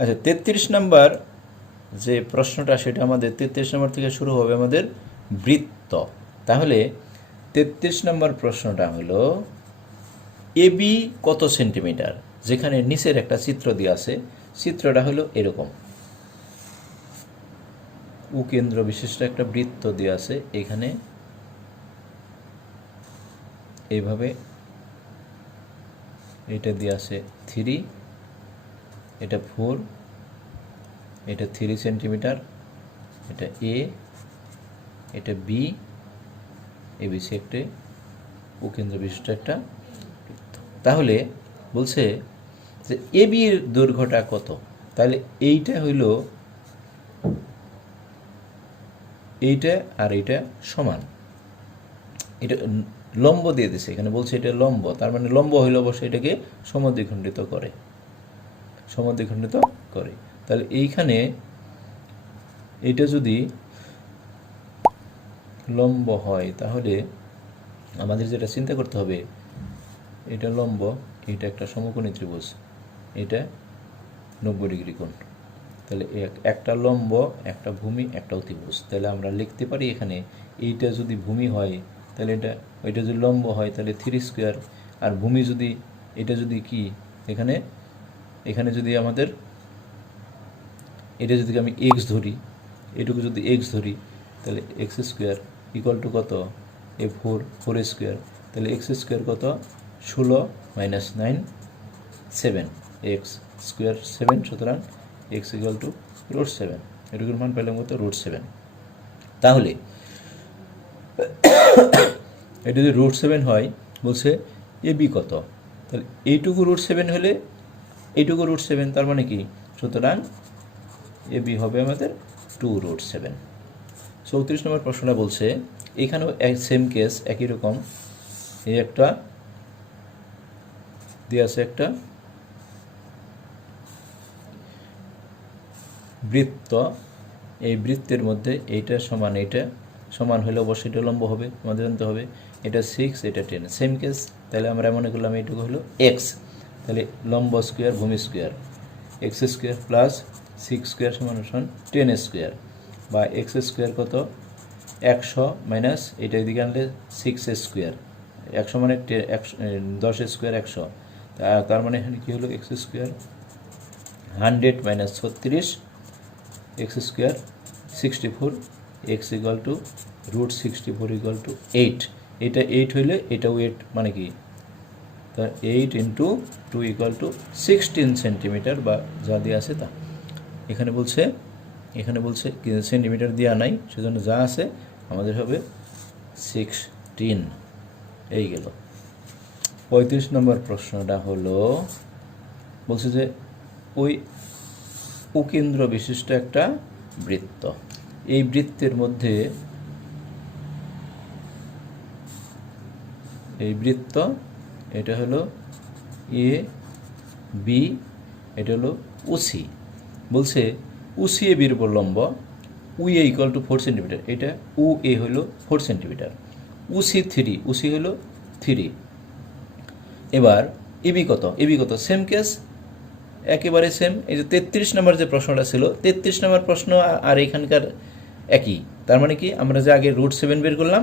আচ্ছা, 33 নম্বর যে প্রশ্নটা সেটা আমাদের 33 নম্বর থেকে শুরু হবে আমাদের বৃত্ত। তাহলে 33 নম্বর প্রশ্নটা হলো এবি কত সেন্টিমিটার, যেখানে নিচের একটা চিত্র দিয়ে আছে। চিত্রটা হলো এরকম, উকেন্দ্র বিশিষ্ট একটা বৃত্ত দিয়ে আছে। এখানে এইভাবে এটা দিয়ে আছে 3, এটা 4, এটা 3 সেন্টিমিটার, এটা এ, এটা বি, এবিসি একটা উপকেন্দ্র বিশিষ্ট একটা বৃত্ত। তাহলে বলছে যে এবির দৈর্ঘ্যটা কত। তাহলে এইটা হইল এইটা আর এইটা সমান, এটা লম্ব দিয়ে দিছে, এখানে বলছে এটা লম্ব, তার মানে লম্ব হইল অবশ্যই এটাকে সমদ্বিখণ্ডিত করে, সমদ্বিখণ্ডিত করে। তাহলে এইখানে এটা যদি লম্ব হয় তাহলে আমাদের যেটা চিন্তা করতে হবে, এটা লম্ব, এটা একটা সমকোণী ত্রিভুজ, এটা 90 ডিগ্রি কোণ। তাহলে একটা লম্ব, একটা ভূমি, একটা অতিভুজ। তাহলে আমরা লিখতে পারি এখানে এইটা যদি ভূমি হয় তাহলে এটা যদি লম্ব হয় তাহলে 3 স্কোয়ার, আর ভূমি যদি এটা যদি কি এখানে যদি আমাদের এটা যদি আমি এক্স ধরি, এটুকু যদি এক্স ধরি তাহলে এক্স স্কোয়ার ইকুয়াল টু কত, এ 4 স্কোয়ার। তাহলে এক্স স্কোয়ার কত, 16 - 9 7, এক্স স্কোয়ার 7, সুতরাং এক্স ইকুয়াল টু √7। এটুকুর মান পেলাম কত, √7। তাহলে এটা যদি √7 হয়, বলছে এ বি কত, তাহলে এইটুকু √7 হলে এইটুকু √7, তার মানে কি, সুতরাং এ বি হবে আমাদের 2√7। 34 নম্বর প্রশ্নটা বলছে এখানেও সেম কেস, একই রকম। এই একটা দিয়ে আছে একটা বৃত্ত, এই বৃত্তের মধ্যে এইটা সমান হলে অবশ্যই এটা লম্ব হবে, আমাদের জানতে হবে। এটা 6, এটা 10, সেম কেস। তাহলে আমরা মনে করলাম এইটুকু হলো এক্স, তাহলে লম্ব স্কোয়ার ভূমি square, x square plus 6 square সমান 10 স্কোয়ার, বা এক্স স্কোয়ার কত, 100 মাইনাস এটা এদিকে আনলে 6 স্কোয়ার, 100 মানে 10 স্কোয়ার 100, তার মানে এখানে কী হলো, x square 100 - 36, x square 64, x equal to √64 equal to 8। এটা 8 হইলে এটাও 8, মানে কি, তা 8 × 2 ইকুয়াল টু 16 সেন্টিমিটার, বা যা দিয়ে আছে তা। এখানে বলছে সেন্টিমিটার দেওয়া নাই, সেজন্য যা আছে আমাদের হবে 16। এই গেল। 35 নম্বর প্রশ্নটা হলো, বলছে যে ওই উপকেন্দ্র বিশিষ্ট একটা বৃত্ত, এই বৃত্তের মধ্যে এই বৃত্ত, এটা হলো এ বি, এটা হলো ওসি। বলছে ওসি এ বির উপর লম্ব, we A equal to 4 centimetre, এটা উ এ হলো 4 সেন্টিমিটার, ওসি 3, ওসি হলো 3। এবার এবি কত, সেম কেস, একেবারে সেম। এই যে 33 নম্বর যে প্রশ্নটা ছিল, 33 নম্বর প্রশ্ন আর এখানকার একই, তার মানে কি, আমরা যে আগে √7 বের করলাম,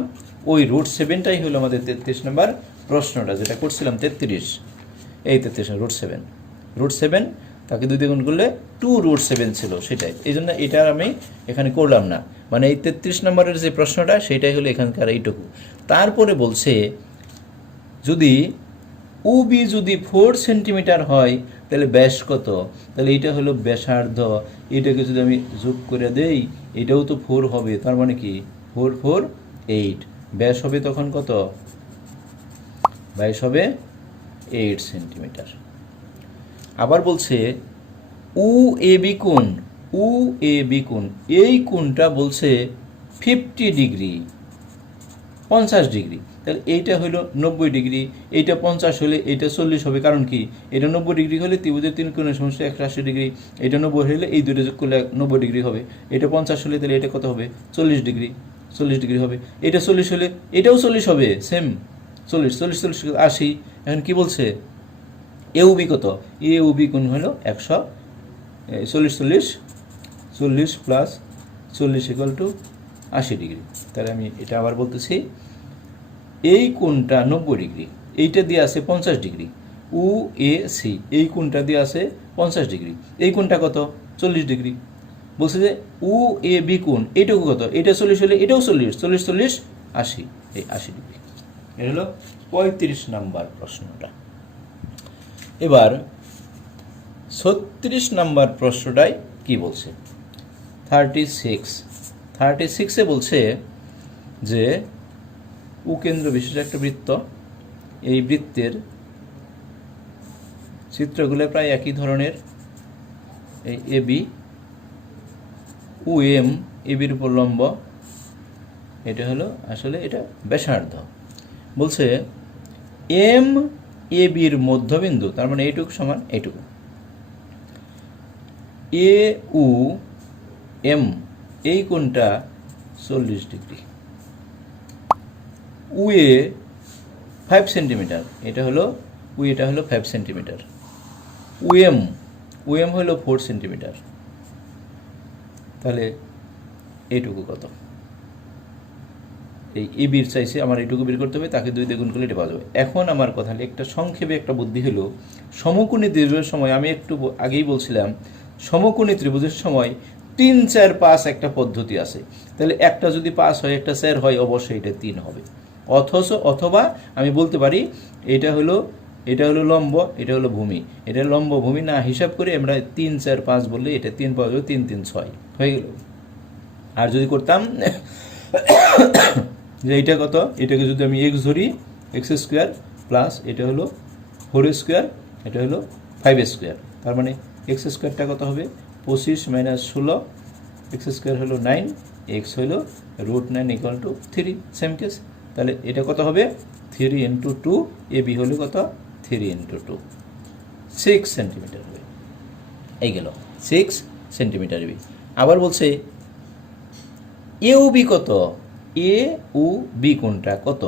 ওই √7টাই হলো আমাদের 33 নম্বর প্রশ্নটা, যেটা করছিলাম 33, এই 33 √7 তাকে 2 দিয়ে গুণ করলে 2√7 ছিল, সেটাই। এই জন্য এটা আমি এখানে করলাম না, মানে এই 33 নম্বরের যে প্রশ্নটা সেটাই হলো এখানকার এইটুকু। তারপরে বলছে যদি উবি যদি 4 সেন্টিমিটার হয় তাহলে ব্যাস কত, তাহলে এইটা হলো ব্যাসার্ধ, এটাকে যদি আমি যোগ করে দেই এটাও তো 4 হবে, তার মানে কি 4 4 8, ব্যাস হবে তখন কত, ব্যাস হবে 8 সেন্টিমিটার। আবার বলছে উ এ বি কোণ, এই কোণটা বলছে 50 ডিগ্রি, 50 ডিগ্রি। তাহলে এইটা হলো 90 ডিগ্রি, এইটা 50 হলে এইটা 40 হবে, কারণ কি, এটা 90 ডিগ্রি হলে ত্রিভুজের 3 কোণের সমষ্টি 180 ডিগ্রি, এটা 90 হলে এই দুটো যোগ করলে 90 ডিগ্রি হবে, এটা 50 হলে তাহলে এটা কত হবে, 40 ডিগ্রি হবে, এটা 40 হলে এটাও 40 হবে, সেম 40 80। এখন কি বলছে এ বি কত, এ বি কোণ হলো 180 40 প্লাস 40 ইকুয়াল টু 80 ডিগ্রি। তাহলে আমি এটা আবার বলতেছি, এই কোণটা 90 ডিগ্রি, এইটা দিয়ে আছে 50 ডিগ্রি, উ এ সি এই কোণটা দিয়ে আছে 50 ডিগ্রি, এই কোণটা কত 40 ডিগ্রি। বলছে যে উ এ বি কোণ এইটুকু কত, এটা 40 হলে এটাও 40, 40 40 80, এই 80 ডিগ্রি। এটা হলো 35 নাম্বার প্রশ্নটা। এবার 36 নাম্বার প্রশ্নটাই কি বলছে, 36-এ বলছে যে উকেন্দ্র বিশিষ্ট একটা বৃত্ত, এই বৃত্তের চিত্রগুলো প্রায় একই ধরনের, এই এ বি ও এম এবির উপর লম্ব, এটা হলো আসলে এটা ব্যাসার্ধ। বলছে এম এ বির মধ্যবিন্দু, তার মানে এইটুকু সমান এইটুকু, এ উ এম এই কোণটা 40 ডিগ্রি, উয়ে 5 সেন্টিমিটার, এটা হলো উয়েটা হলো 5 সেন্টিমিটার, উএম হলো 4 সেন্টিমিটার। তাহলে এইটুকু কত, এই এ বির চাইছে আমার এইটুকু বের করতে হবে, তাকে 2 দিয়ে গুণ করলে এটা পাওয়া যাবে। এখন আমার কথা হলো, একটা সংক্ষেপে একটা বুদ্ধি হলো, সমকোণী ত্রিভুজের সময় আমি একটু আগেই বলছিলাম, সমকোণী ত্রিভুজের সময় 3 4 5 একটা পদ্ধতি আছে। তাহলে একটা যদি 5 হয়, একটা 4 হয়, অবশ্যই এটা 3 হবে। অথবা আমি বলতে পারি এটা হলো লম্ব, এটা হলো ভূমি, এটা লম্ব ভূমি না হিসাব করে আমরা 3 4 5 বললে এটা 3 পাওয়া যাবে, 3 3 6 হয়ে গেল। আর যদি করতাম যে এইটা কত, এটাকে যদি আমি এক্স ধরি, এক্স স্কোয়ার প্লাস এটা হলো 4 স্কোয়ার, এটা হলো 5 স্কোয়ার, তার মানে এক্স স্কোয়ারটা কত হবে 25 মাইনাস 16, এক্স স্কোয়ার হলো 9, এক্স হলো √9 ইকুয়াল টু 3, সেম কেস। তাহলে এটা কত হবে 3 ইন্টু 2, এ বি হলো কত 3 ইন্টু 2, 6 সেন্টিমিটার হবে, এই গেল 6 সেন্টিমিটার বি। আবার বলছে এ ও বি কত, এ ও বি কোণটা কত,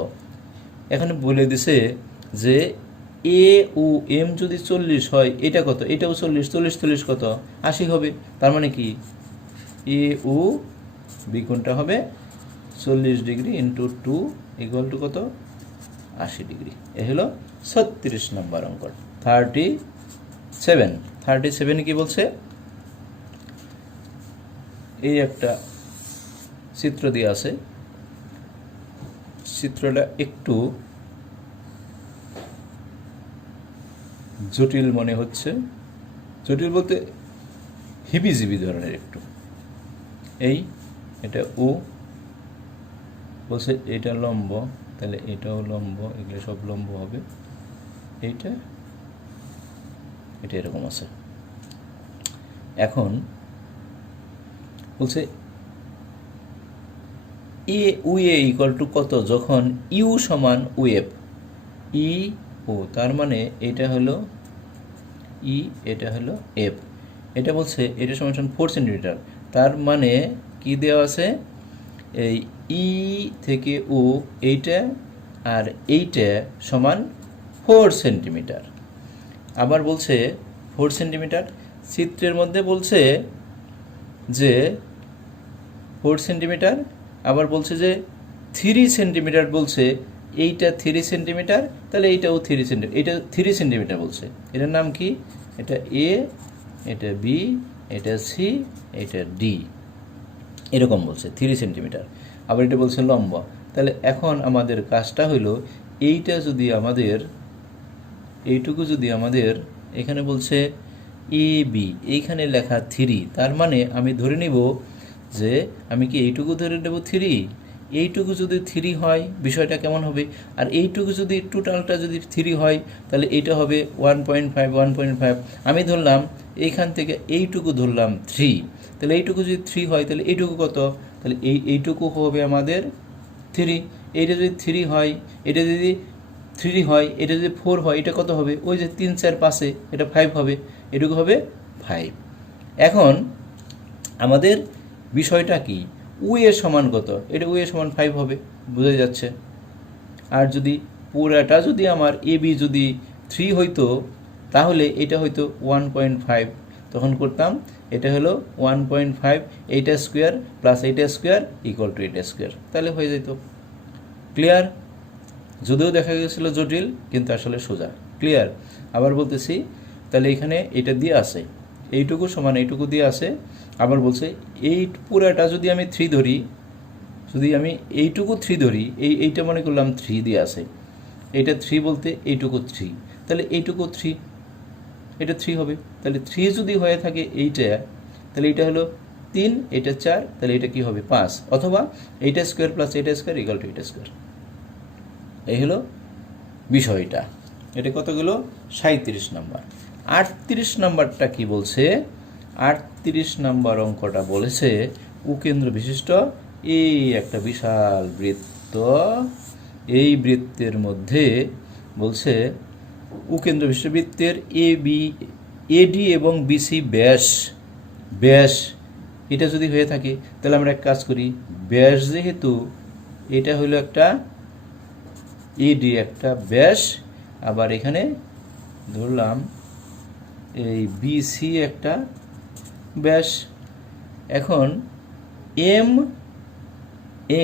এখানে বলে দিছে যে এ ও এম যদি 40 হয়, এটা কত, এটাও 40, 40 40 কত 80 হবে। তার মানে কি এ ও বি কোণটা হবে 40 ডিগ্রি ইন্টু 2 ইকুয়াল টু কত 80 ডিগ্রি। এ হলো 36 নম্বর অঙ্ক। 37 কি বলছে, এই একটা চিত্র দিয়ে আছে, চিত্রটা একটু জটিল মনে হচ্ছে, জটিল বলতে হিবিজিবি ধরনের একটু। এটা ও বলছে এটা লম্ব, তাহলে এটাও লম্ব, এগুলো সব লম্ব হবে, এটা এরকম আছে। এখন বলছে এ উয়ে ইকুয়াল টু কত যখন ইউ সমান ওয়েভ, ই ও, তার মানে এটা হলো ই, এটা হলো এফ, এটা বলছে এটা সমান 4 সেন্টিমিটার, তার মানে কি দেওয়া আছে, এই ই থেকে ও এইটা আর এইটা সমান 4 সেন্টিমিটার। আবার বলছে 4 সেন্টিমিটার, চিত্রের মধ্যে বলছে যে 4 সেন্টিমিটার, আবার বলছে যে 3 সেন্টিমিটার, বলছে এইটা 3 সেন্টিমিটার, তাহলে এইটাও 3 সেন্টিমিটার, এটা 3 সেন্টিমিটার বলছে। এটার নাম কি, এটা এ, এটা বি, এটা সি, এটা ডি, এরকম বলছে 3 সেন্টিমিটার। আবার এটা বলছে লম্ব। তাহলে এখন আমাদের কাজটা হলো এইটা যদি আমাদের, এইটুকু যদি আমাদের, এখানে বলছে এ বি, এইখানে লেখা 3, তার মানে আমি ধরে নিব যে আমি কি এইটুকু ধরে নেব 3, এইটুকু যদি 3 হয় বিষয়টা কেমন হবে, আর এইটুকু যদি টোটালটা যদি 3 হয় তাহলে এইটা হবে 1.5, আমি ধরলাম এইখান থেকে এইটুকু ধরলাম 3, তাহলে এইটুকু যদি 3 হয় তাহলে এইটুকু কত, তাহলে এইটুকু হবে আমাদের 3, এইটা যদি 3 হয়, এটা যদি 3 হয়, এটা যদি 4 হয়, এটা কত হবে, ওই যে 3 4 5, এটা 5 হবে, এটুকু হবে 5। এখন আমাদের বিষয়টা কি, উ এর সমান কত, এটা উ এর সমান 5 হবে, বোঝা যাচ্ছে। আর যদি পুরাটা যদি আমার এ বি যদি 3 হইতো, তাহলে এটা হয়তো 1.5, তো তখন করতাম এটা হলো 1.5 এইটা স্কোয়ার প্লাস এইটা স্কোয়ার ইকুয়াল টু এইটা স্কোয়ার, তাহলে হয়ে যেত। ক্লিয়ার? যদিও দেখা গেছিল জটিল, কিন্তু আসলে সোজা। ক্লিয়ার? আবার বলতেছি, তাহলে এখানে এটা দিয়ে আছে, এইটুকু সমান এইটুকু দিয়ে আছে। আবার বলছে এই পুরাটা যদি আমি 3 ধরি, যদি আমি এইটুকু 3 ধরি, এইটা মনে করলাম 3 দিয়ে আছে, এটা 3 বলতে এইটুকু 3, তাহলে এইটুকু 3, এটা 3 হবে। তাহলে 3 যদি হয়ে থাকে এইটা, তাহলে এটা হলো 3, এটা 4, তাহলে এটা কি হবে 5, অথবা এইটা স্কোয়ার প্লাস এইটা স্কোয়ার ইকুয়াল টু এইটা স্কোয়ার। এই হলো বিষয়টা। এটা কতগুলো? 37 নম্বর। 38 নম্বরটা কি বলছে? 38 নম্বর অঙ্কটা বলেছে উকেন্দ্র বিশিষ্ট এই একটা বিশাল বৃত্ত, এই বৃত্তের মধ্যে বলছে উকেন্দ্র বিশিষ্ট বৃত্তের এডি এবং বিসি ব্যাস এটা যদি হয়ে থাকে, তাহলে আমরা এক কাজ করি, ব্যাস যেহেতু এটা হলো একটা এডি একটা ব্যাস, আবার এখানে ধরলাম এই বিসি একটা ব্যাস। এখন এম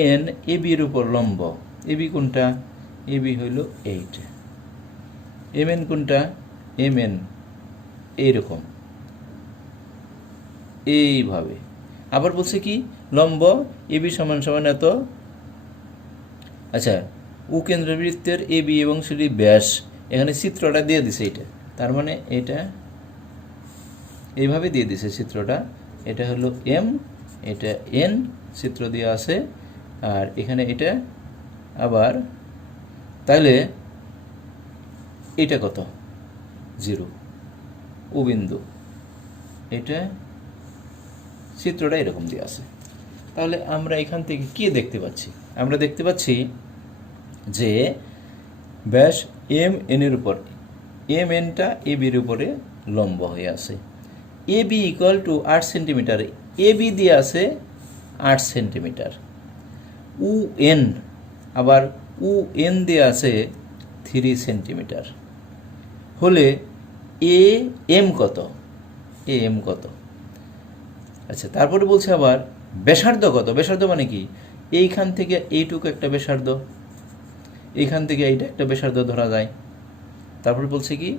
এন এবির উপর লম্ব, এবি কোনটা? এবি হইল এইটা। এম এন কোনটা? এম এন এইরকম, এইভাবে। আবার বলছে কি লম্ব এবি সমান সমান এত। আচ্ছা, উকেন্দ্রবৃত্তের এবি এবং সিডি ব্যাস, এখানে চিত্রটা দিয়ে দিছে এটা, তার মানে এটা এইভাবে দিয়ে দিছে চিত্রটা। এটা হলো এম, এটা এন, চিত্র দিয়ে আছে, আর এখানে এটা আবার, তাহলে এটা কত? 0, ও বিন্দু। এটা চিত্রটা এরকম দিয়ে আছে। তাহলে আমরা এখান থেকে কি দেখতে পাচ্ছি? আমরা দেখতে পাচ্ছি যে ব্যাস এম এনের উপর, এম এনটা এবির উপরে লম্ব হয়ে আছে। AB equal to 8 centimetre, AB দিয়ে আছে 8 সেন্টিমিটার। উ এন, আবার উ এন দিয়ে আছে 3 সেন্টিমিটার। হলে এ এম কত? এ এম কত? আচ্ছা, তারপরে বলছে আবার ব্যাসার্ধ কত? ব্যাসার্ধ মানে কি? এইখান থেকে এইটুকু একটা ব্যাসার্ধ, এইখান থেকে এইটা একটা ব্যাসার্ধ ধরা যায়। তারপরে বলছে কি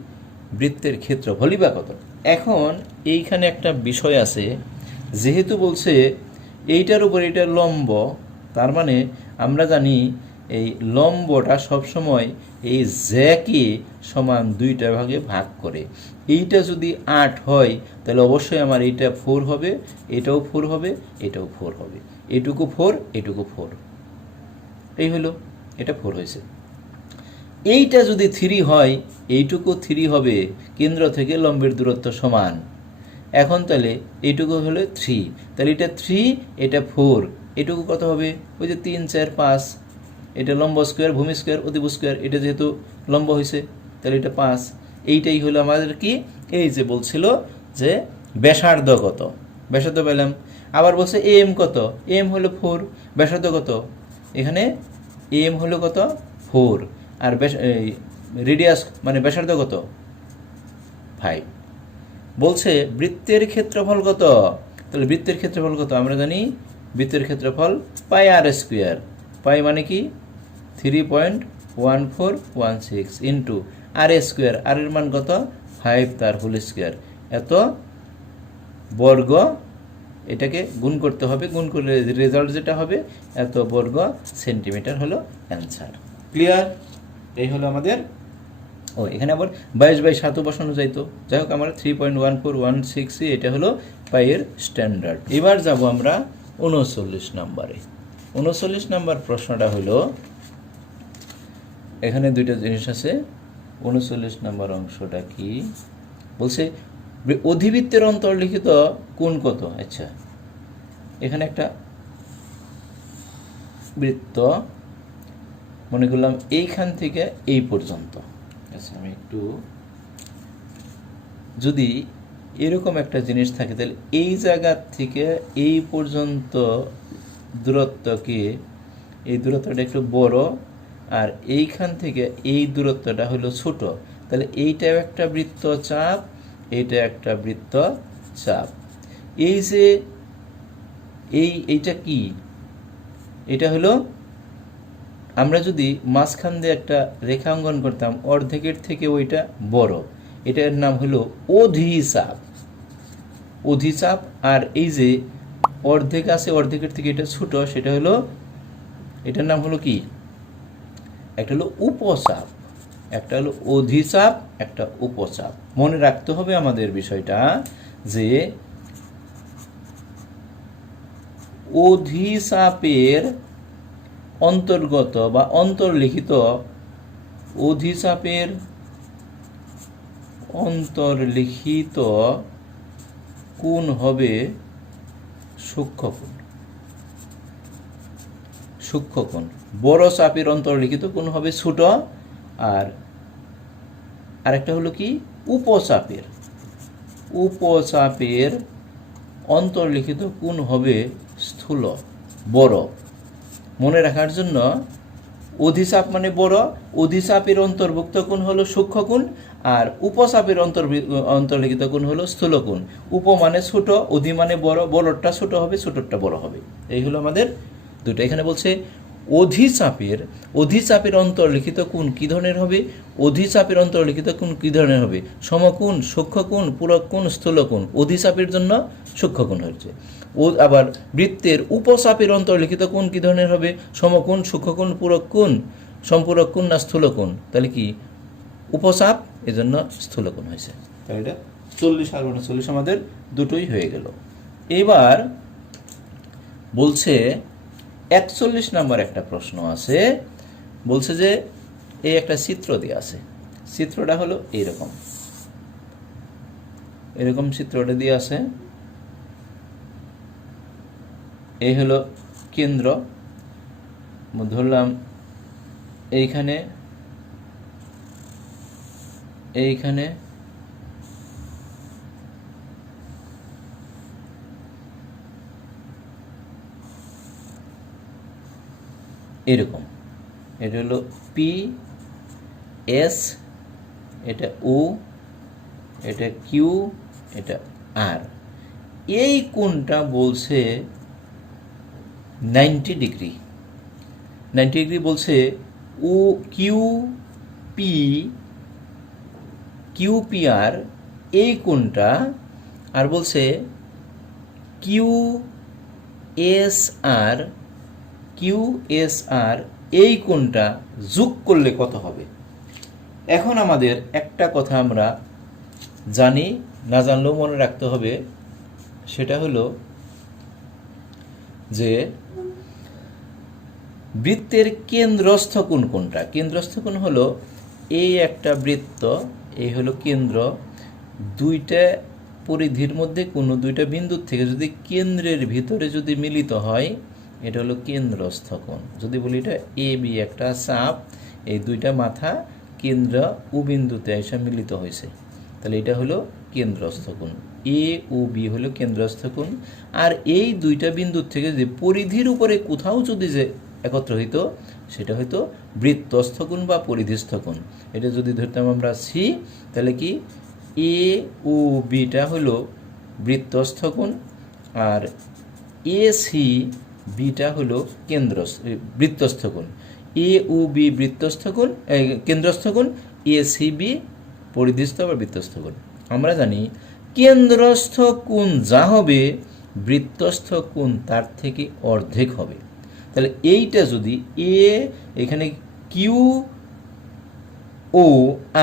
বৃত্তের ক্ষেত্রফলই বা কত? এখন এইখানে একটা বিষয় আছে, যেহেতু বলছে এইটার উপর এটা লম্ব, তার মানে আমরা জানি এই লম্বটা সবসময় এই জ্যাকে সমান 2টা ভাগে ভাগ করে। এইটা যদি 8 হয়, তাহলে অবশ্যই আমার এইটা 4 হবে, এটাও 4 হবে, এটাও 4 হবে, এটুকু 4, এটুকু 4, এই হলো, এটা 4 হয়েছে। এইটা যদি 3 হয়, এইটুকু 3 হবে, কেন্দ্র থেকে লম্বের দূরত্ব সমান। এখন তাহলে এইটুকু হলো 3, তাহলে এটা 3, এটা 4, এটুকু কত হবে? ওই যে 3, 4, 5, এটা লম্ব স্কোয়ার, ভূমি স্কোয়ার, অতিভুজ স্কোয়ার, এটা যেহেতু লম্ব হয়েছে, তাহলে এটা 5। এইটাই হলো আমাদের কি, এই যে বলছিল যে ব্যাসার্ধ কত, ব্যাসার্ধ পেলাম। আবার বলছে এম কত? এম হলো 4, ব্যাসার্ধ কত? এখানে এম হলো কত? 4, আর রেডিয়াস মানে ব্যাসার্ধ কত? 5। বলছে বৃত্তের ক্ষেত্রফল কত? তাহলে বৃত্তের ক্ষেত্রফল কত? আমরা জানি বৃত্তের ক্ষেত্রফল পাই আর স্কোয়ার। পাই মানে কি? 3.1416 ইন্টু আর স্কোয়ার, আর এর মান কত? 5 তার হোল স্কোয়ার, এত বর্গ। এটাকে গুণ করতে হবে, গুণ করলে রেজাল্ট যেটা হবে এত বর্গ সেন্টিমিটার হলো অ্যান্সার। ক্লিয়ার? এই হলো আমাদের। ও এখানে আবার 22/7 বসানো যাইতো, যাই হোক আমার 3.1416, এটা হলো পাইয়ের স্ট্যান্ডার্ড। এবার যাব আমরা 39 নম্বরে। 39 নম্বর প্রশ্নটা হলো, এখানে দুইটা জিনিস আছে। 39 নম্বর অংশটা কি বলছে? অধিবৃত্তের অন্তর্লিখিত কোণ কত? আচ্ছা, এখানে একটা বৃত্ত মনে করলাম এইখান থেকে এই পর্যন্ত। আচ্ছা, আমি একটু যদি এরকম একটা জিনিস থাকে, তাহলে এই জায়গা থেকে এই পর্যন্ত দূরত্বকে, এই দূরত্বটা একটু বড়, আর এইখান থেকে এই দূরত্বটা হলো ছোট। তাহলে এইটাও একটা বৃত্ত চাপ, এইটা একটা বৃত্ত চাপ। এই যে এইটা কি, এটা হলো আমরা যদি মাঝখান দিয়ে একটা রেখা অঙ্কন করতাম অর্ধেকের থেকে ওইটা বড়, এটার নাম হলো অধিচাপ। অধিচাপ। আর এই যে অর্ধেক আছে অর্ধেকের থেকে এটা ছোট, সেটা হলো, এটার নাম হলো কি, একটা হলো উপচাপ। একটা হলো অধিচাপ, একটা উপচাপ। মনে রাখতে হবে আমাদের বিষয়টা যে অধিচাপের অন্তর্গত বা অন্তর্লিখিত, অধিচাপের অন্তর্লিখিত কোণ হবে সূক্ষ্মকোণ। সূক্ষ্মকোণ। বড় চাপের অন্তর্লিখিত কোণ হবে ছোট, আর আরেকটা হলো কি, উপচাপের, উপচাপের অন্তর্লিখিত কোণ হবে স্থূল, বড়। মনে রাখার জন্য অধিচাপ মানে বড়, অধিচাপের অন্তর্ভুক্ত কোণ হলো সূক্ষ্মকোণ, আর উপচাপের অন্তর্লিখিত কোণ হলো স্থূলকোণ। উপ মানে ছোট, অধি মানে বড়, বড়টা ছোট হবে, ছোটটা বড় হবে। এই হলো আমাদের দুটো। এখানে বলছে অধিচাপের অন্তর্লিখিত কোণ কি ধরনের হবে, অধিচাপের অন্তর্লিখিত কোণ কি ধরনের হবে, সমকোণ, সূক্ষ্মকোণ, পূরক কোণ, স্থূলকোণ। অধিচাপের জন্য সূক্ষ্মকোণ হচ্ছে। আবার বৃত্তের উপচাপের অন্তর্লিখিত কোণ কি ধরনের হবে, সমকোণ, সূক্ষ্মকোণ, পূরক কোণ, সম্পূরক কোণ না স্থূলকোণ। তাহলে কি, উপচাপ, এজন্য স্থূলকোণ হয়েছে। তাহলে এটা 40 আর 39 আমাদের দুটোই হয়ে গেল। এবার বলছে 41 নম্বর একটা প্রশ্ন আছে। বলছে যে এই একটা চিত্র দেওয়া আছে, চিত্রটা হলো এইরকম, এরকম চিত্রটা দিয়ে আছে। এই হলো কেন্দ্র, ধরলাম এইখানে, এইখানে এরকম, এটা হলো পি এস, এটা ও, এটা কিউ, এটা আর। এই কোণটা বলছে 90 ডিগ্রি। 90 ডিগ্রি বলছে ও কিউ পি আর এই কোণটা, আর বলছে কিউ এস আর এই কোণটা যোগ করলে কত হবে। এখন আমাদের একটা কথা আমরা জানি, না জানলেও মনে রাখতে হবে, সেটা হলো যে বৃত্তের কেন্দ্রস্থ কোণ কোনটা। কেন্দ্রস্থ কোণ হলো এই একটা বৃত্ত, এই হলো কেন্দ্র, দুইটা পরিধির মধ্যে কোনো দুইটা বিন্দুর থেকে যদি কেন্দ্রের ভিতরে যদি মিলিত হয়, এটা হলো কেন্দ্রস্থ কোণ। যদি বলি এটা এ বি একটা চাপ, এই দুইটা মাথা কেন্দ্র ও বিন্দুতে এসে মিলিত হয়েছে, তাহলে এটা হলো কেন্দ্রস্থ কোণ। এ ও বি হলো কেন্দ্রস্থ কোণ। আর এই দুইটা বিন্দুর থেকে যে পরিধির উপরে কোথাও যদি যে একত্র হইতো, সেটা হয়তো বৃত্তস্থ কোণ বা পরিধিস্থ কোণ। এটা যদি ধরতাম আমরা সি, তাহলে কি এ ও বিটা হলো বৃত্তস্থ কোণ, আর এ সি বিটা হলো বৃত্তস্থ কোণ। এ ও বি বৃত্তস্থ কোণ, কেন্দ্রস্থ কোণ, এ সি বি পরিধিস্থ বা বৃত্তস্থ কোণ। আমরা জানি কেন্দ্রস্থ কোণ যা হবে, বৃত্তস্থ কোণ তার থেকে অর্ধেক হবে। তাহলে এইটা যদি এ, এখানে কিউ ও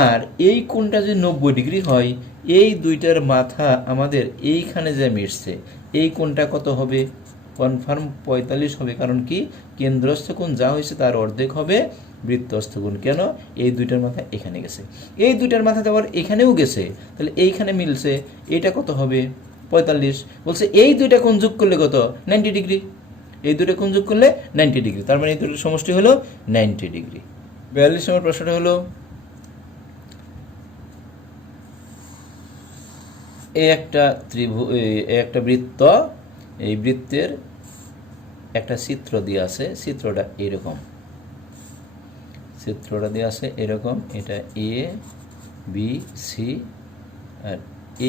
আর এই কোণটা যদি 90 ডিগ্রি হয়, এই দুইটার মাথা আমাদের এইখানে যে মিশছে, এই কোণটা কত হবে, কনফার্ম 45 হবে। কারণ কি, কেন্দ্রস্থ কোণ যা হয়েছে তার অর্ধেক হবে বৃত্তস্থ কোণ। কেন, এই দুইটার মাথা এখানে গেছে, এই দুইটার মাথা আবার এখানেও গেছে, তাহলে এইখানে মিলছে, এটা কত হবে 45। বলছে এই দুইটা কোণ যোগ করলে কত, 90 ডিগ্রি। এই দুটো কোণ যোগ করলে 90 ডিগ্রি, তার মানে এই দুটোর সমষ্টি হলো 90 ডিগ্রি। 42 নম্বর প্রশ্নটা হলো এই একটা একটা বৃত্ত, এই বৃত্তের একটা চিত্র দিয়ে আছে, চিত্রটা এরকম, চিত্রটা দিয়ে আছে এরকম, এটা এ বি সি আর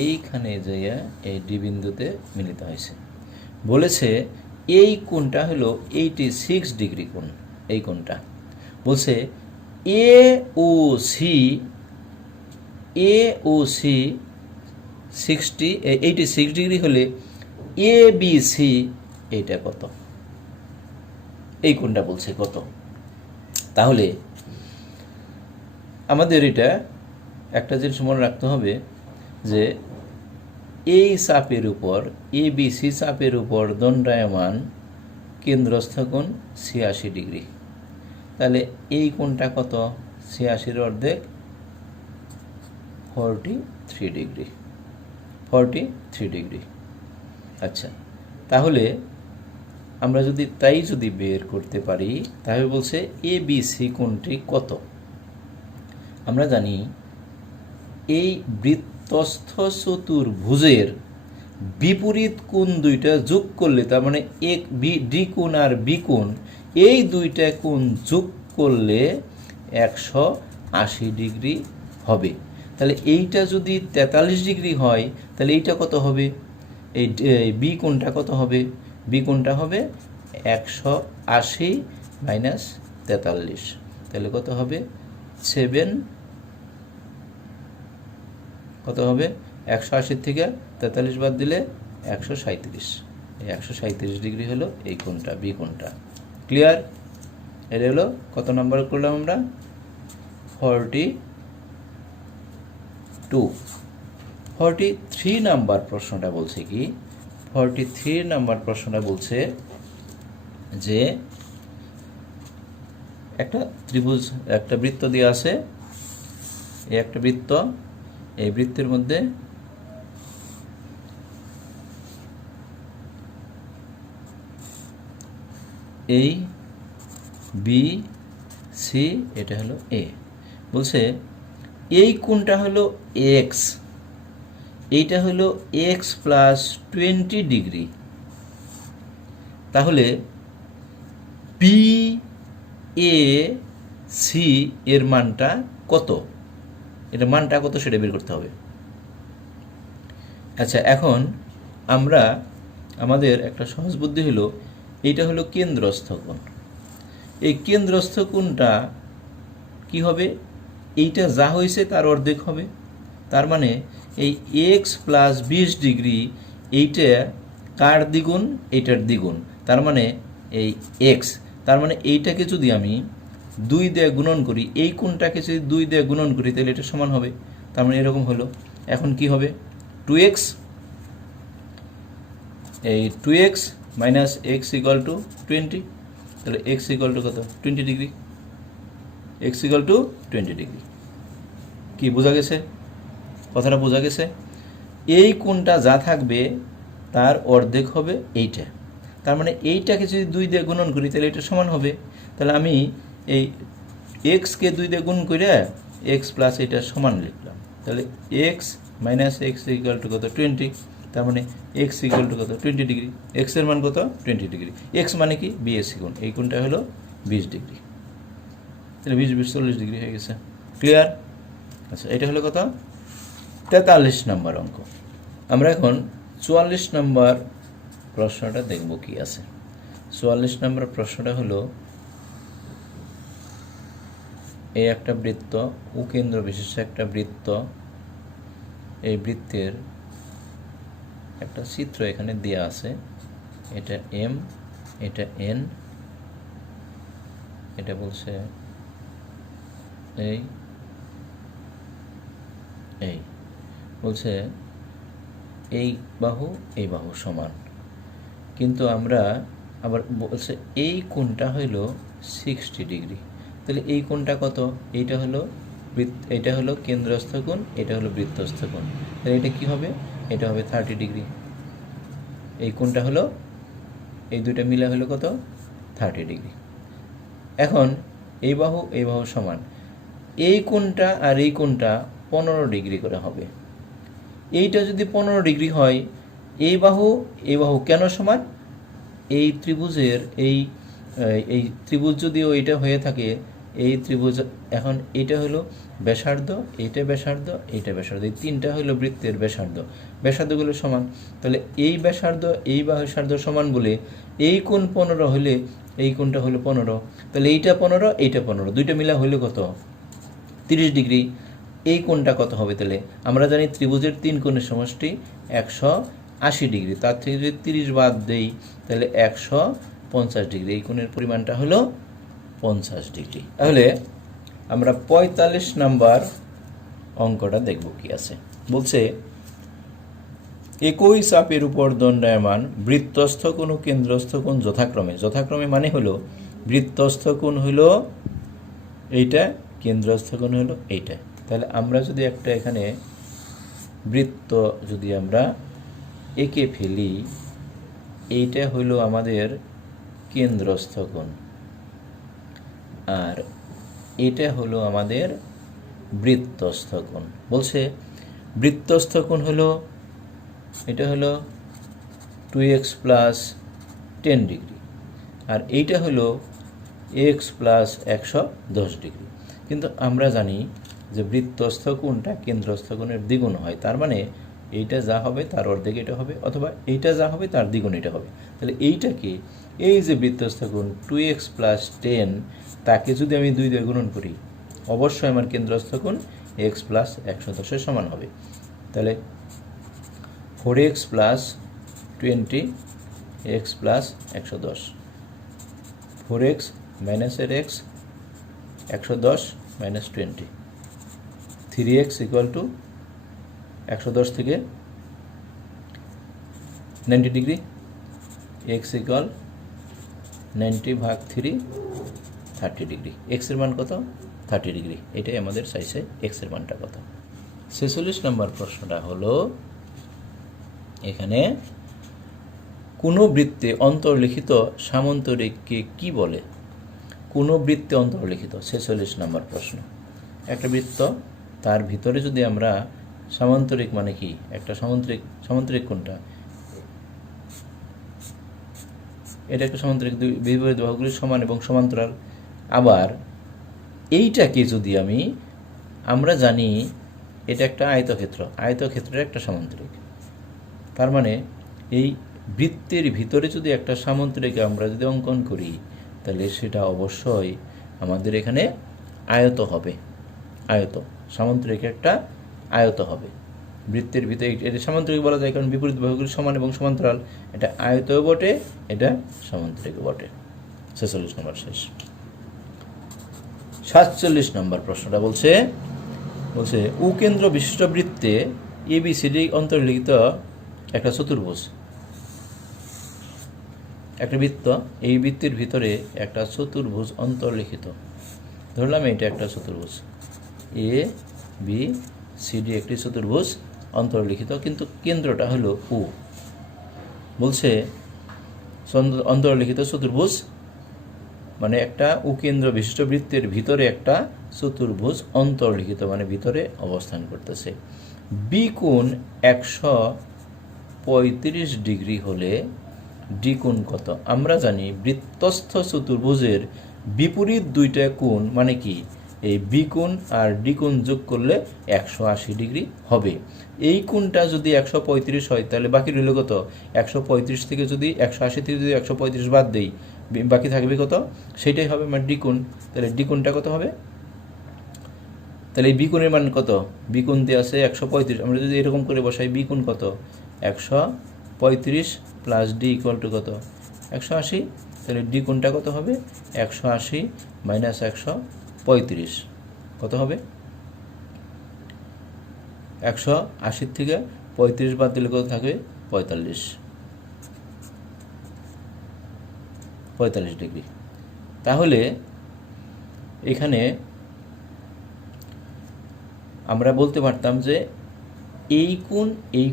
এইখানে যাইয়া এই ডি বিন্দুতে মিলিত হয়েছে। বলেছে এই কোণটা হলো 86 ডিগ্রি কোণ। এই কোণটা বলছে এ ও সি 86 ডিগ্রি হলে এ বি সি এইটা কত, এই কোণটা বলছে কত। তাহলে আমাদের এটা একটা জিনিস মনে রাখতে হবে যে এই চাপের উপর এ বি সি চাপের উপর দণ্ডায়মান কেন্দ্রস্থ কোণ 86 ডিগ্রি। তাহলে এই কোণটা কত? 86 অর্ধেক 43 ডিগ্রি। 43 ডিগ্রি। আচ্ছা, তাহলে আমরা যদি বের করতে পারি তাহলে বলছে এ বি সি কোণটি কত। আমরা জানি এই বৃত্তস্থ চতুর্ভুজের বিপরীত কোণ দুইটা যোগ করলে, তার মানে এক ডি কোণ আর বি কোণ, এই দুইটা কোণ যোগ করলে 180 ডিগ্রি হবে। তাহলে এইটা যদি 43 ডিগ্রি হয় তাহলে এইটা কত হবে? এই বি কোণটা কত হবে? বি কোণটা হবে 180 মাইনাস 43। তাহলে কত হবে? 7 কত হবে? 180 থেকে 43 বাদ দিলে 137। এই 137 ডিগ্রি হলো এই কোণটা, বি কোণটা। ক্লিয়ার? এটা হলো কত নাম্বার করলাম আমরা? 42। 43 নাম্বার প্রশ্নটা বলছে কি? 43 নাম্বার প্রশ্নটা বলছে যে একটা ত্রিভুজ, একটা বৃত্ত দেওয়া আছে, এই একটা বৃত্ত, এই বৃত্তের মধ্যে এই বি সি, এটা হলো এ। বলছে এই কোণটা হলো এক্স, এইটা হলো এক্স প্লাস 20 ডিগ্রি। তাহলে বি এ সি এর মানটা কত? এটা মানটা কত সেটা বের করতে হবে। আচ্ছা, এখন আমরা আমাদের একটা সহজ বুদ্ধি হলো, এইটা হলো কেন্দ্রস্থ কোণ। এই কেন্দ্রস্থ কোণটা কি হবে? এইটা যা হয়েছে তার অর্ধেক হবে। তার মানে এই এক্স প্লাস 20 ডিগ্রি এইটা কার দ্বিগুণ? এইটার দ্বিগুণ। তার মানে এই এক্স, তার মানে এইটাকে যদি আমি 2 দিয়ে গুণন করি, এই কোণটাকে যদি 2 দিয়ে গুণন করি তাহলে এটা সমান হবে। তার মানে এরকম হলো। এখন কি হবে? 2x, এই 2x minus x equal to 20। তাহলে এক্স ইকুয়াল টু কত? 20 degree. X equal to 20 degree. কি বোঝা গেছে? কথাটা বোঝা গেছে? এই কোণটা যা থাকবে তার অর্ধেক হবে এইটা। তার মানে এইটাকে যদি 2 দিয়ে গুণন করি তাহলে এটা সমান হবে। তাহলে আমি এই এক্সকে 2 দিয়ে গুণ করে এক্স প্লাস এটা সমান লিখলাম। তাহলে x minus x equal to কত? 20। তার মানে এক্স ইকুয়াল টু কত? 20 ডিগ্রি। এক্সের মান কত? 20 ডিগ্রি। এক্স মানে কি? বিএসসি কোণ। এই কোণটা হলো 20 ডিগ্রি। তাহলে 20 40 ডিগ্রি হয়ে গেছে। ক্লিয়ার? আচ্ছা, এটা হলো কত? 43 নম্বর অঙ্ক। আমরা এখন 44 নম্বর প্রশ্নটা দেখব কি আছে। 44 নম্বর প্রশ্নটা হলো, এই একটা বৃত্ত, উকেন্দ্র বিশিষ্ট একটা বৃত্ত, এই বৃত্তের একটা চিত্র এখানে দেয়া আছে। এটা এম, এটা এন, এটা বলছে এই বলছে এই বাহু এই বাহু সমান, কিন্তু আমরা আবার বলছে এই কোণটা হইল 60 ডিগ্রি। তাহলে এই কোণটা কত? এইটা হলো কেন্দ্রস্থ কোণ, এটা হলো বৃত্তস্থ কোণ। তাহলে এটা কি হবে? এটা হবে 30 ডিগ্রি। এই কোণটা হলো, এই দুইটা মিলা হলো কত? 30 ডিগ্রি। এখন এই বাহু সমান, এই কোণটা আর এই কোণটা 15 ডিগ্রি করে হবে। এইটা যদি 15 ডিগ্রি হয়, এই বাহু কেন সমান? এই ত্রিভুজের এই ত্রিভুজ যদিও এটা হয়ে থাকে এই ত্রিভুজ, এখন এটা হলো ব্যাসার্ধ, এইটা ব্যাসার্ধ, এইটা ব্যাসার্ধ, এই তিনটা হলো বৃত্তের ব্যাসার্ধ, ব্যাসার্ধগুলো সমান। তাহলে এই ব্যাসার্ধ এই ব্যাসার্ধ সমান বলে এই কোণ 15 হলে এই কোণটা হলো 15, তাহলে এইটা 15 এইটা 15, দুইটা মিলা হইলে কত? 30 ডিগ্রি। এই কোণটা কত হবে? তাহলে আমরা জানি ত্রিভুজের তিন কোণের সমষ্টি 180 ডিগ্রি, তার থেকে যদি 30 বাদ দেই তাহলে 150 ডিগ্রি, এই কোণের পরিমাণটা হলো 50 ডিগ্রি। তাহলে আমরা 45 নাম্বার অঙ্কটা দেখব কি আছে। বলছে একই চাপের উপর দণ্ডায়মান বৃত্তস্থ কোণ ও কেন্দ্রস্থ কোণ যথাক্রমে, যথাক্রমে মানে হলো বৃত্তস্থ কোণ হলো এইটা, কেন্দ্রস্থ কোণ হলো এইটা। তাহলে আমরা যদি একটা এখানে বৃত্ত যদি আমরা এঁকে ফেলি, এইটা হলো আমাদের কেন্দ্রস্থ কোণ আর এটা হলো আমাদের বৃত্তস্থ কোণ। বলছে বৃত্তস্থ কোণ হলো এটা হলো 2x প্লাস 10 ডিগ্রি আর এইটা হলো x প্লাস 110 ডিগ্রি। কিন্তু আমরা জানি যে বৃত্তস্থ কোণটা কেন্দ্রস্থ কোণের দ্বিগুণ হয়, তার মানে এইটা যা হবে তার অর্ধেক এটা হবে, অথবা এইটা যা হবে তার দ্বিগুণ এটা হবে। তাহলে এইটাকে, এই যে বৃত্তস্থ কোণ 2x প্লাস 10, তাকে যদি আমি 2 দিয়ে গুণন করি অবশ্যই আমার কেন্দ্রস্থ কোণ x প্লাস 110 সমান হবে। তাহলে 4x plus 20 x plus 110, 4x মাইনাসের x 110 minus 20, 3x equal to 110 থেকে 90 ডিগ্রি, x ইকুয়াল 90 ভাগ 3 30 ডিগ্রি। x এর মান কত? 30 ডিগ্রি। এটাই আমাদের চাইছে x এর মানটা কত। 46 নম্বর প্রশ্নটা হলো এখানে কোন বৃত্তে অন্তর্লিখিত সামন্তরেখকে কি বলে? কোন বৃত্তে অন্তর্লিখিত, 46 নম্বর প্রশ্ন। একটা বৃত্ত, তার ভিতরে যদি আমরা সামান্তরিক মানে কি, একটা সামান্তরিক কোনটা? এটা একটা সামান্তরিক, বিপরীত বাহুগুলি সমান এবং সমান্তরাল। আবার এইটাকে যদি আমরা জানি এটা একটা আয়তক্ষেত্র, আয়তক্ষেত্রের একটা সামান্তরিক, তার মানে এই বৃত্তের ভিতরে যদি একটা সামান্তরিক আমরা যদি অঙ্কন করি তাহলে সেটা অবশ্যই আমাদের এখানে আয়ত হবে। আয়ত, সামান্তরিক একটা আয়ত হবে বৃত্তের ভিতরে। এটা সামান্তরিক বলা যায় কারণ বিপরীত বাহুগুলি সমান এবং সমান্তরাল, এটা আয়তও বটে, এটা সামান্তরিকও বটে। 46 নম্বর শেষ। 47 নম্বর প্রশ্নটা বলছে উকেন্দ্র বিশিষ্ট বৃত্তে ABCD অন্তর্লিখিত একটা চতুর্ভুজ, একটা বৃত্ত, এই বৃত্তের ভিতরে একটা চতুর্ভুজ অন্তর্লিখিত। ধরলাম এটা একটা চতুর্ভুজ ABCD, একটি চতুর্ভুজ অন্তর্লিখিত, কিন্তু কেন্দ্রটা হলো U। বলছে অন্তর্লিখিত চতুর্ভুজ মানে একটা উকেন্দ্র বিশিষ্ট বৃত্তের ভিতরে একটা চতুর্ভুজ অন্তর্লিখিত মানে ভিতরে অবস্থান করতেছে। বি কোণ 135 ডিগ্রি হলে ডি কোণ কত? আমরা জানি বৃত্তস্থ চতুর্ভুজের বিপরীত দুইটা কোণ মানে কি, এই বি কোণ আর ডি কোণ যোগ করলে 180 ডিগ্রি হবে। এই কোণটা যদি 135 হয় তাহলে বাকি রইল কত? 135 থেকে যদি 180 থেকে যদি 135 বাদ দেই বাকি থাকবে কত? সেটাই হবে আমার ডি কোণ। তাহলে ডি কোণটা কত হবে? তাহলে এই বি কোণের মান কত? বি কোণ দিয়ে আছে 135, আমরা যদি এরকম করে বসাই বি কোণ কত? 135 প্লাস ডি ইকুয়াল টু কত? 180। তাহলে ডি কোণটা কত হবে? 180 মাইনাস 135 কত হবে? 180 থেকে 35 বাদ দিলে কত থাকবে? 45 ডিগ্রি। তাহলে এখানে আমরা বলতে পারতাম যে এই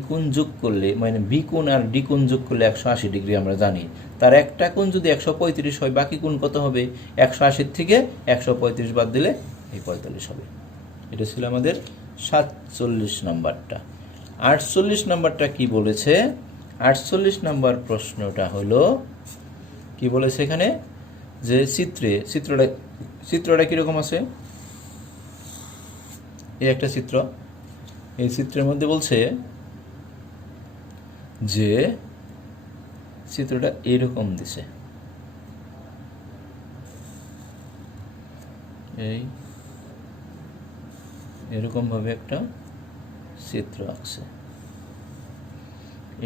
কোণ যোগ করলে মানে বি কোণ আর ডি কোণ যোগ করলে 180 ডিগ্রি আমরা জানি। তার একটা কোণ যদি 135 হয় বাকি কোণ কত হবে? 180 থেকে 135 বাদ দিলে এই 45 হবে। এটা ছিল আমাদের 47 নাম্বারটা। 48 নাম্বারটা কি বলেছে? 48 নাম্বার প্রশ্নটা হলো কি বলেছে এখানে? যে চিত্রটা কীরকম আছে, এই একটা চিত্র, এই চিত্রের মধ্যে বলছে যে চিত্রটা এরকম দিছে, এরকমভাবে একটা চিত্র আছে,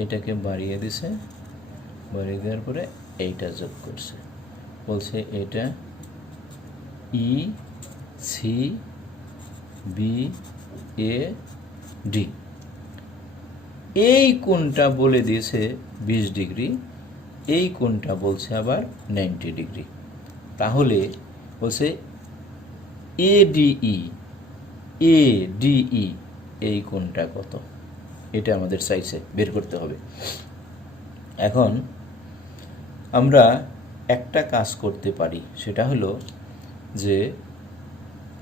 এটাকে বাড়িয়ে দিছে, বাড়িয়ে দেওয়ার পরে এইটা যোগ করছে, বলছে এটা E C B A D, এই কোণটা বলে দিয়েছে 20 ডিগ্রি, এই কোণটা বলছে আবার 90 ডিগ্রি। তাহলে বলছে এডিই এই কোণটা কত, এটা আমাদের চাইছে বের করতে হবে। এখন আমরা একটা কাজ করতে পারি, সেটা হলো যে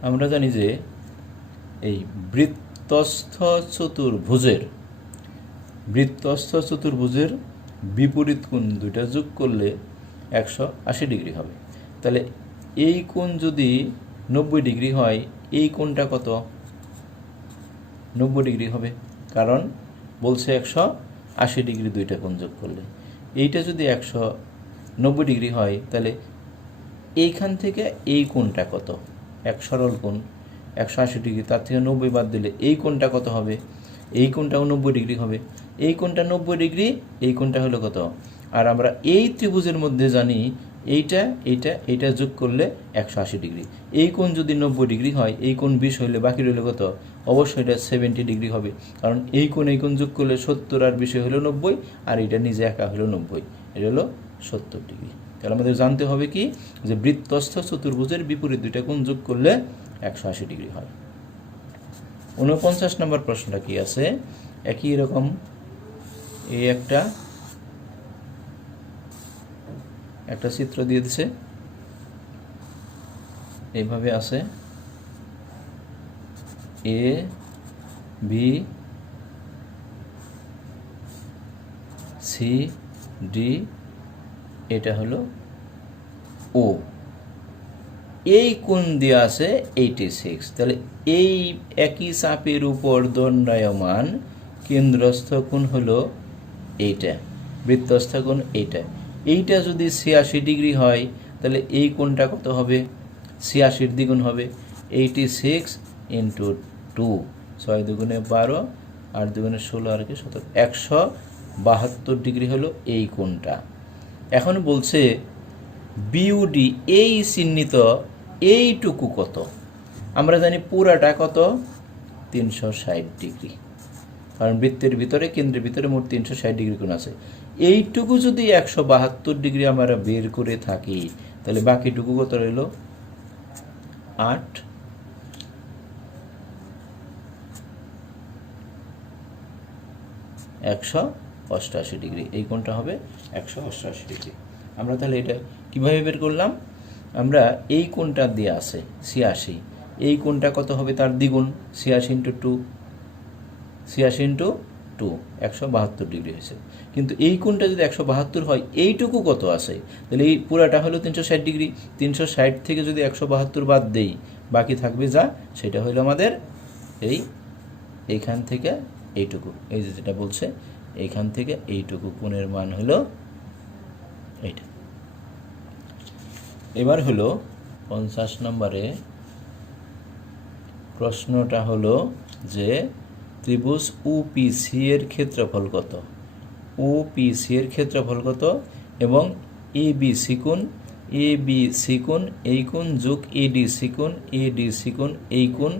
আমরা জানি যে এই বৃত্তস্থ চতুর্ভুজের বিপরীত কোণ দুইটা যোগ করলে 180 ডিগ্রি হবে। তাহলে এই কোণ যদি 90 ডিগ্রি হয়, এই কোণটা কত? 90 ডিগ্রি হবে, কারণ বলছে 180 ডিগ্রি দুইটা কোণ যোগ করলে। এইটা যদি 190 ডিগ্রি হয়, তাহলে এইখান থেকে এই কোণটা কত? এক সরল কোণ 180 ডিগ্রি, তার থেকে 90 বাদ দিলে এই কোণটা কত হবে? এই কোণটাও 90 ডিগ্রি হবে। এই কোণটা 90 ডিগ্রি, এই কোণটা হলো কত? আর আমরা এই ত্রিভুজের মধ্যে জানি এইটা যোগ করলে 180 ডিগ্রি। এই কোণ যদি 90 ডিগ্রি হয়, এই কোণ 20 হইলে বাকি রইল কত? অবশ্যই এটা 70 ডিগ্রি হবে, কারণ এই কোণ যোগ করলে 70 আর 20 হলো 90, আর এটা নিজে একা হলো 90, এটা হলো 70 ডিগ্রি। তাহলে আমাদের জানতে হবে কি, যে বৃত্তস্থ চতুর্ভুজের বিপরীত দুইটা কোণ যোগ করলে 180 ডিগ্রি হয়। 49 নম্বর প্রশ্নটা কি আছে? একই রকম এই একটা চিত্র দিয়ে দিচ্ছে, এইভাবে আছে এ বি সি ডি, এটা হলো ও, এই কোণ দিয়ে আছে 86। তাহলে এই একই চাপের উপর দণ্ডায়মান কেন্দ্রস্থ কোণ হলো এইটা, বৃত্তস্থ কোণ এইটা যদি 86 ডিগ্রি হয়, তাহলে এই কোণটা কত হবে? 86 দ্বিগুণ হবে, 86 ইন্টু 2, 6 দুগুণে 12, 8 দুগুণে 16, আর কি 17, 172 ডিগ্রি হলো এই কোণটা। এখন বলছে বিউডি এই চিহ্নিত এইটুকু কত? আমরা জানি পুরাটা কত? 360 ডিগ্রি, কারণ বৃত্তের ভিতরে, কেন্দ্রের ভিতরে মোট 360 ডিগ্রি কোণ আছে। এইটুকু যদি 172 ডিগ্রি আমরা বের করে থাকি, তাহলে বাকিটুকু কত রইল? 8, 188 ডিগ্রি, এই কোণটা হবে 188 ডিগ্রি। আমরা তাহলে এটা কিভাবে বের করলাম? আমরা এই কোণটা দিয়ে আছে 86, এই কোণটা কত হবে? তার দ্বিগুণ, 86 ইন্টু 2, 172 ডিগ্রি হয়েছে। কিন্তু এই কোণটা যদি 172 হয়, এইটুকু কত আছে? তাহলে এই পুরাটা হলো 360 ডিগ্রি, 360 থেকে যদি 172 বাদ দেই, বাকি থাকবে যা, সেটা হলো আমাদের এইখান থেকে এইটুকু, এই যেটা বলছে এইখান থেকে এইটুকু কোণের মান হলো এইটা। এবার হলো 50 নম্বরে প্রশ্নটা হলো যে ত্রিভুজ ওপিসি এর ক্ষেত্রফল কত? ওপিসি এর ক্ষেত্রফল কত এবং এবিসি কোণ এই কোণ যোগ এডিসি কোণ এই কোণ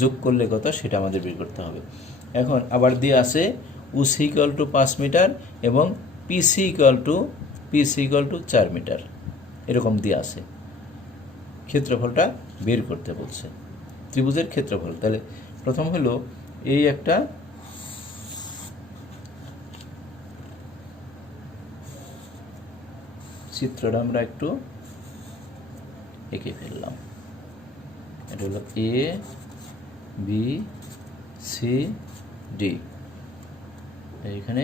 যোগ করলে কত, সেটা আমাদের বের করতে হবে। এখন আবার দিয়ে আছে ওসি ইকুয়াল টু 5 মিটার এবং পিসি ইকুয়াল টু 4 মিটার, এরকম দিয়ে আছে। ক্ষেত্রফলটা বের করতে বলছে, ত্রিভুজের ক্ষেত্রফল। তাহলে প্রথম হলো এই একটা চিত্রটা আমরা একটু এঁকে ফেললাম। এটা হলো এ বি সি ডি, এইখানে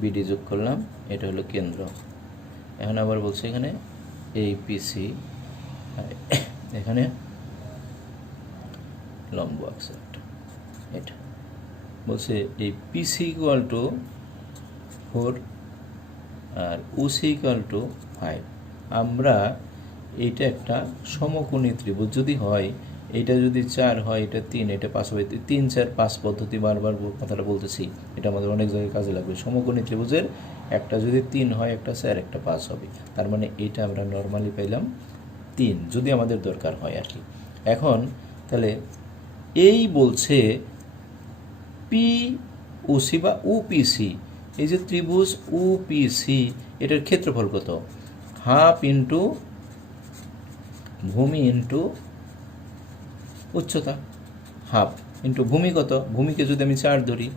বিডি যোগ করলাম, এটা হলো কেন্দ্র। এখন আবার বলছে এখানে এই পিসি, এখানে লম্ব আছে একটা, এটা বলছে এই পিসি ইকুয়াল টু 4 আর ওসি ইকুয়াল টু 5। আমরা এইটা একটা সমকোণী ত্রিভুজ যদি হয়, এটা যদি 4 হয়, এটা 3, এটা 5 হবে, 3 4 5 পদ্ধতি বারবার কথাটা বলতেছি, এটা আমাদের অনেক জায়গায় কাজে লাগবে। সমকোণী ত্রিভুজের একটা যদি 3 হয়, একটা 4, একটা 5 হবে, তার মানে এটা আমরা নর্মালি পাইলাম 3, যদি আমাদের দরকার হয় আর কি। এখন তাহলে এই বলছে পি ওসি বা ওপিসি, এই যে ত্রিভুজ ওপিসি, এটার ক্ষেত্রফল কত? হাফ ইন্টু ভূমি ইন্টু উচ্চতা, হাফ ইন্টু ভূমি কত? ভূমিকে যদি আমি 4 ধরি,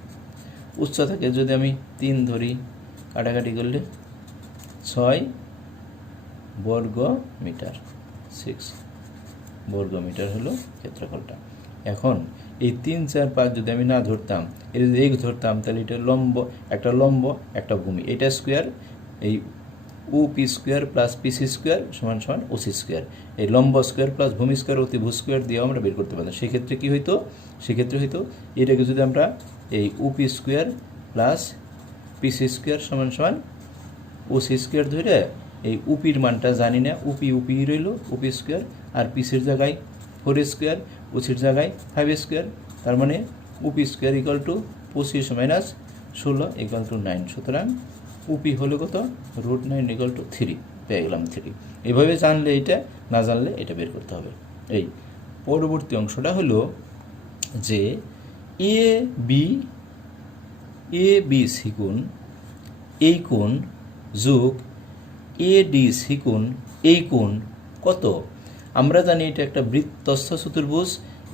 উচ্চতাকে যদি আমি 3 ধরি, কাটাকাটি করলে 6 বর্গ মিটার, 6 বর্গ মিটার হলো ক্ষেত্রফলটা। এখন এই 3 4 5 যদি আমি না ধরতাম, এটা যদি এই ধরতাম, তাহলে এটা লম্ব, একটা ভূমি, এটা স্কোয়ার, এই ওপি স্কোয়ার প্লাস পিসি স্কোয়ার সমান সমান ওসি স্কোয়ার, এই লম্ব স্কোয়ার প্লাস ভূমি স্কোয়ার অতিভুজ স্কোয়ার দিয়েও আমরা বের করতে পারতাম। সেক্ষেত্রে কী হইতো? সেক্ষেত্রে হইতো এটাকে যদি আমরা এই ওপি স্কোয়ার প্লাস পিসি স্কোয়ার সমান সমান ওসি স্কোয়ার ধরে, এই উপির মানটা জানি না, উপি রইল ওপি স্কোয়ার, আর পিসির জায়গায় 4 স্কোয়ার, ওসির জায়গায় 5 স্কোয়ার, তার মানে OP square equal to 25 minus 16 equal to 9। সুতরাং উপি হলো কত? √9 ইকুয়াল টু 3, পেয়ে গেলাম 3। এভাবে জানলে এটা, না জানলে এটা বের করতে হবে। এই পরবর্তী অংশটা হলো যে এ বি সি কোণ, এই কোণ যোগ এডিসি কোণ, এই কোণ কত? আমরা জানি এটা একটা বৃত্তস্থ চতুর্ভুজ,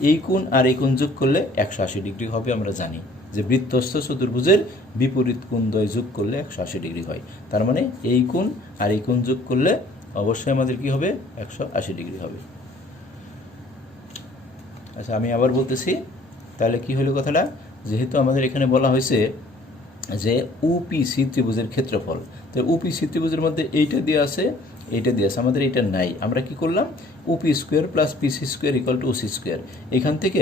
এই কোণ আর এই কোণ যোগ করলে 180 ডিগ্রি হবে। আমরা জানি যে বৃত্তস্থ চতুর্ভুজের বিপরীত কোণ দ্বয় যোগ করলে 180 ডিগ্রি হয়, তার মানে এই কোণ আর এই কোণ যোগ করলে অবশ্যই আমাদের কি হবে? 180 ডিগ্রি হবে। আচ্ছা, আমি আবার বলতেছি, তাহলে কি হলো কথাটা? যেহেতু আমাদের এখানে বলা হয়েছে যে ওপিসি ত্রিভুজের ক্ষেত্রফল, তো ওপিসি ত্রিভুজের মধ্যে এইটা দিয়ে আছে, এইটা দিয়ে আছে, আমাদের এটা নাই। আমরা কি করলাম? ওপি square plus PC square equal two OC square. এখান থেকে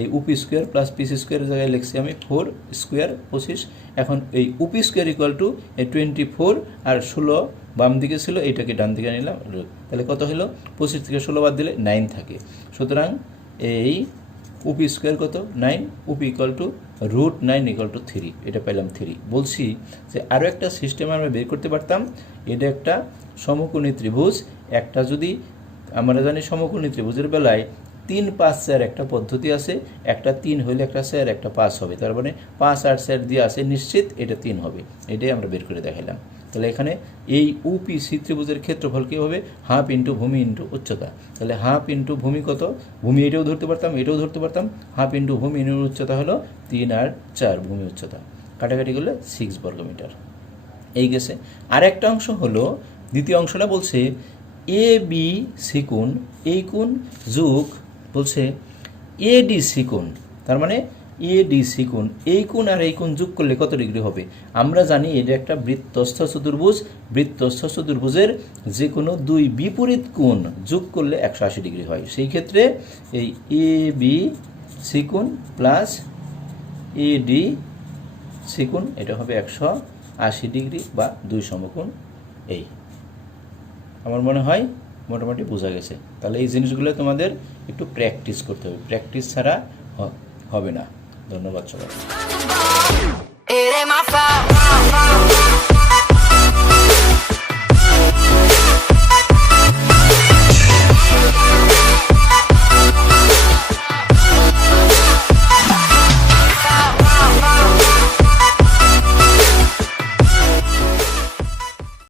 এই ওপি স্কোয়ার প্লাস পিসি স্কোয়ারের জায়গায় লিখছি আমি 4 স্কোয়ার 25। এখন এই ওপি স্কোয়ার ইকুয়াল টু 24 আর 16 বাম দিকে ছিল, এইটাকে ডান দিকে নিলাম, তাহলে কত হলো? 25 থেকে 16 বাদ দিলে 9 থাকে। সুতরাং এই ওপি স্কোয়ার কত? 9, ওপি ইকুয়াল টু √9 ইকুয়াল টু 3, এটা পেলাম 3। বলছি যে আরও একটা সিস্টেম আমরা বের করতে পারতাম, এটা একটা সমকোণী ত্রিভুজ, একটা যদি আমরা জানি সমকোণী ত্রিভুজের বেলায় 3 5 4 একটা পদ্ধতি আছে, একটা 3 হইলে একটা 4 একটা 5 হবে, তার মানে 5 আর 4 দিয়ে আছে, নিশ্চিত এটা 3 হবে। এটাই আমরা বের করে দেখাইলাম। তাহলে এখানে এই ওপিসি ত্রিভুজের ক্ষেত্রফল কী হবে? হাফ ইন্টু ভূমি ইন্টু উচ্চতা। তাহলে হাফ ইন্টু ভূমি কত? ভূমি এটাও ধরতে পারতাম, এটাও ধরতে পারতাম। হাফ ইন্টু ভূমি ইন্টু উচ্চতা হলো 3 আর 4 ভূমি উচ্চতা, কাটাকাটি করলে 6 বর্গমিটার। এই গেছে। আর একটা অংশ হলো, দ্বিতীয় অংশটা বলছে এ বি সি কোণ, এই কোণ যোগ বলছে এডিসি কোণ, তার মানে এডিসি কোণ, এই কোণ আর এই কোণ যোগ করলে কত ডিগ্রি হবে? আমরা জানি এটা একটা বৃত্তস্থ চতুর্ভুজ, বৃত্তস্থ চতুর্ভুজের যে কোনো দুই বিপরীত কোণ যোগ করলে 180 ডিগ্রি হয়। সেই ক্ষেত্রে এই এ বি সি কোণ প্লাস এডি সি কোণ, এটা হবে 180 ডিগ্রি বা 2 সমকোণ। এই আমার মনে হয় মোটামুটি বোঝা গেছে। তাহলে এই জিনিসগুলো তোমাদের একটু প্র্যাকটিস করতে হবে, প্র্যাকটিস ছাড়া হবে না। ধন্যবাদ সবাই।